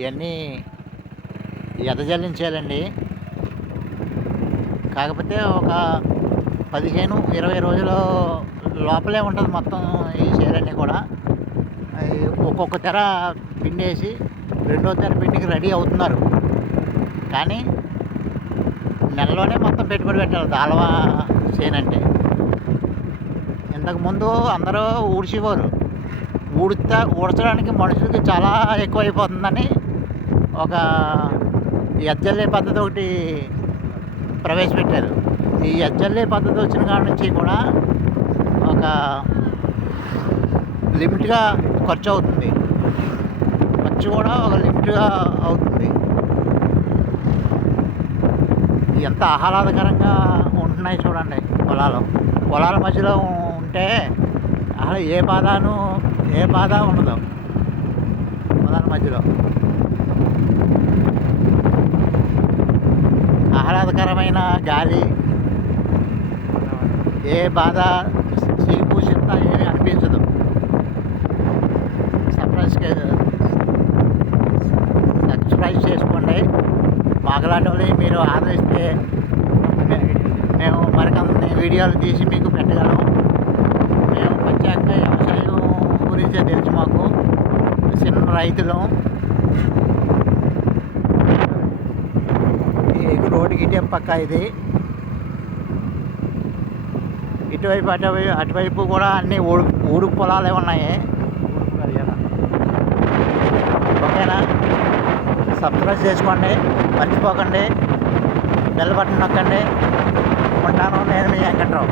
ఇవన్నీ ఎదజల్లించాలండి. కాకపోతే ఒక 15-20 రోజుల లోపలే ఉంటుంది మొత్తం ఈ చేలన్నీ కూడా. ఒక్కొక్క తెర పిండేసి రెండో తెర పిండికి రెడీ అవుతున్నారు. కానీ నెలలోనే మొత్తం పెట్టుబడి పెట్టాలి దాళవ చేనంటే. ఇంతకుముందు అందరూ ఊడ్చేవారు. ఊడ్చడానికి మనుషులకి చాలా ఎక్కువైపోతుందని ఒక ఎజ్జల్లే పద్ధతి ఒకటి ప్రవేశపెట్టారు. ఈ ఎజ్జల్లే పద్ధతి వచ్చిన కాడ నుంచి కూడా ఒక లిమిట్గా ఖర్చు అవుతుంది. ఖర్చు కూడా ఒక లిమిట్గా అవుతుంది. ఎంత ఆహ్లాదకరంగా ఉంటున్నాయి చూడండి పొలాల మధ్యలో ఉంటే అసలు ఏ బాధ ఉండదు పొలాల మధ్యలో. ఆహ్లాదకరమైన గాలి, ఏ బాధ చీకు చింత ఏమీ అనిపించదు. సబ్స్క్రైబ్ చేసుకోండి. మాగలాంటి వాళ్ళని మీరు ఆదరిస్తే మేము మరికొన్ని వీడియోలు తీసి మీకు పెట్టగలం. మేము ప్రత్యేకంగా వ్యవసాయం గురించే తెలుసు మాకు. చిన్న రైతులం. ఈ రోడ్డుకి ఇటే పక్క ఇది. ఇటువైపు అటువైపు కూడా అన్నీ ఊడుపు పొలాలే ఉన్నాయి. ఓకేనా? సబ్స్క్రైబ్ చేసుకోండి, మర్చిపోకండి. బెల్ బటన్ నొక్కండి. ఉంటాను. నేను మీ వెంకట్రావు.